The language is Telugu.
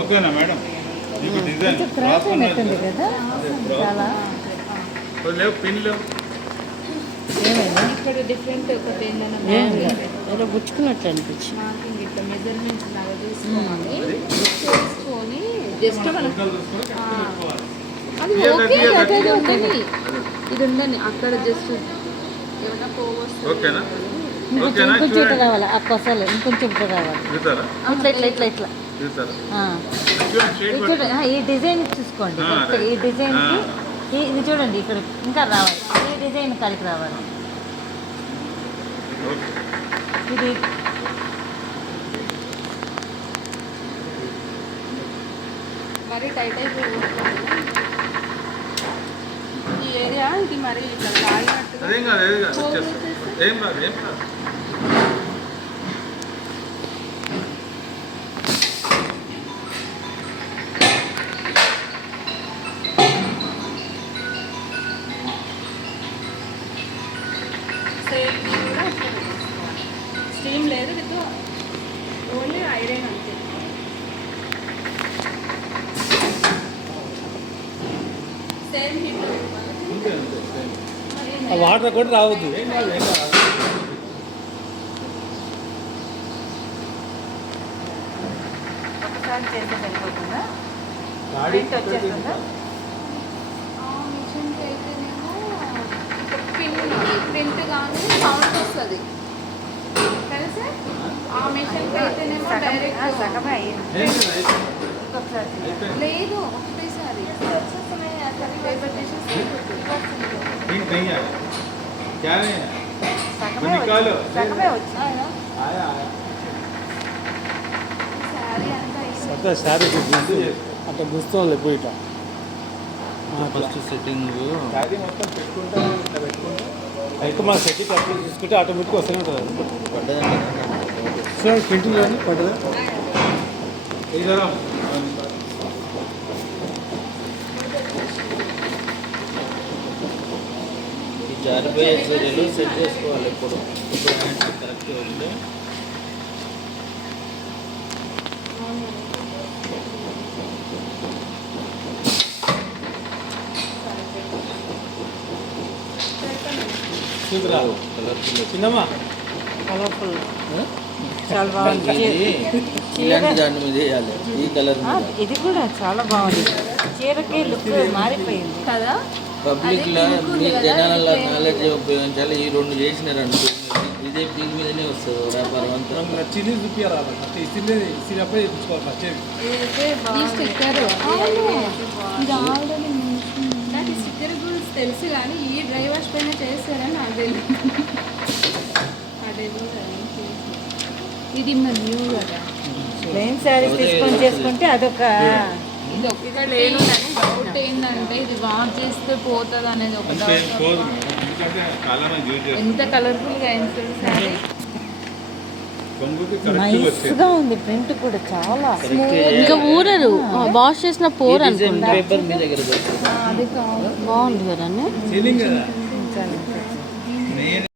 ఓకేనా మేడం? మీకు డిజైన్ క్రాస్ అయినట్టుంది కదా చాలా. లేవు పిన్లు ఏమైంది ఇక్కడ డిఫరెంట్ ఒకటి ఏదో గుచ్చుకున్నట్టు అనిపించి మార్కింగ్ ఇట్లా మెజర్మెంట్స్ లాగా తీసుకోవాలి. చేసుకొని జస్ట్ మనం అది ఓకే అది ఉందని ఇది ఉందని అక్కడ జస్ట్ ఏమైనా పోవచ్చు. ఓకేనా? ఇంకొంచెం ఇట్లా రావాలి ఆ కొసలు ఇంకొంచెం ఇట్లా రావాలి చూసారా? ఇట్లా ఇట్లా ఇట్లా ఇట్లా చూసారా? ఈ డిజైన్ చూసుకోండి ఈ డిజైన్కి ఇది చూడండి ఇక్కడ ఇంకా రావాలి ఈ డిజైన్ కలిపి రావాలి. ఇది మరి టైట్ అయిపోయి ఈ ఏరియా ఇది మరి ఇట్లా లాగినట్టుగా అదేం కాదు ఏం కాదు ఏం కాదు. స్టీమ్ లేదు విత్ ఓన్లీ ఐరన్ అంతే. సేమ్ హీట్ వాటర్ కూడా రావద్దు. ఒకసారి చేస్తే సరిపోతుందా? ప్రింట్ వచ్చేస్తుందా? మిషన్కి అయితేనేమో పిన్ ప్రింట్ కానీ సౌండ్ వస్తుంది తెలుసా. ఆ మిషన్కి అయితేనేమో డైరెక్ట్ సగమే అయ్యింది. ఇంకొకసారి లేదు ఒకటేసారి వచ్చేస్తున్నాయి. అసలు పేపర్ చేసేసి ठीक नहीं आया क्या नहीं आया? సగమే సగమే వచ్చింది. आया आया శారీ అంతా అంతా శారీ అట్లా గుస్తాం ఎప్పుడు ఇట్లా ఫస్ట్ సెట్టింగ్ शादी మొత్తం పెట్టుకుంటా ఇట్లా పెట్టుకుంటా అయితే మన సెట్ అప్లై తీసుకుంటే ఆటోమేటిక్గా వస్తూనే ఉంటుంది. పడ్డదండి. సో ప్రింటింగ్ కానీ పడ్డదా? ఇదరా ఈ జారిపోయే చర్యలు సెట్ చేసుకోవాలి ఇప్పుడు హ్యాండ్స్ కరెక్ట్గా ఉంటే. చూద్దురా కలర్ఫుల్ చిన్నమ్మా కలర్ఫుల్ చాలా బాగుంది. ఇలాంటి దాని మీద వేయాలి. ఈ కలర్ మీద ఇది కూడా చాలా బాగుంది. చీరకి లుక్ మారిపోయింది కదా. పబ్లిక్లో మీ జనాల నాలెడ్జ్ ఉపయోగించాలి. ఈ రెండు చేసినారంటే ఇదే దీని మీదనే వస్తుంది వ్యాపారం అంతా. నచ్చింది చూపించాలి ఫస్ట్ ఇసిరి అప్పుడే చూపించుకోవాలి ఫస్ట్. ఈ స్టిక్కర్ నాకు ఈ స్టిక్కర్ గురించి తెలుసు కానీ ఈ డ్రై వాష్ పైన చేస్తారని నాకు తెలియదు. ఇది మన న్యూ కదా. ప్లెయిన్ శారీస్ తీసుకొని చేసుకుంటే అదొక ఇది ఒక్కటి డౌట్ ఏంటంటే ఇది వాష్ చేస్తే పోతుంది అనేది ఒక డౌట్. పోదు ఎందుకంటే చాలా మంది యూజ్ చేస్తారు. ఎంత కలర్ఫుల్గా అయింది శారీ. కొంగుకి కరెక్ట్ నైస్గా ఉంది. ప్రింట్ కూడా చాలా ఇంకా ఊరరు వాష్ చేసిన పోరు అనుకుంటా. పేపర్ మీ దగ్గర దొరుకుతుంది. అది కావాలి. బాగుంది కదండి. సీలింగ్ కదా నేను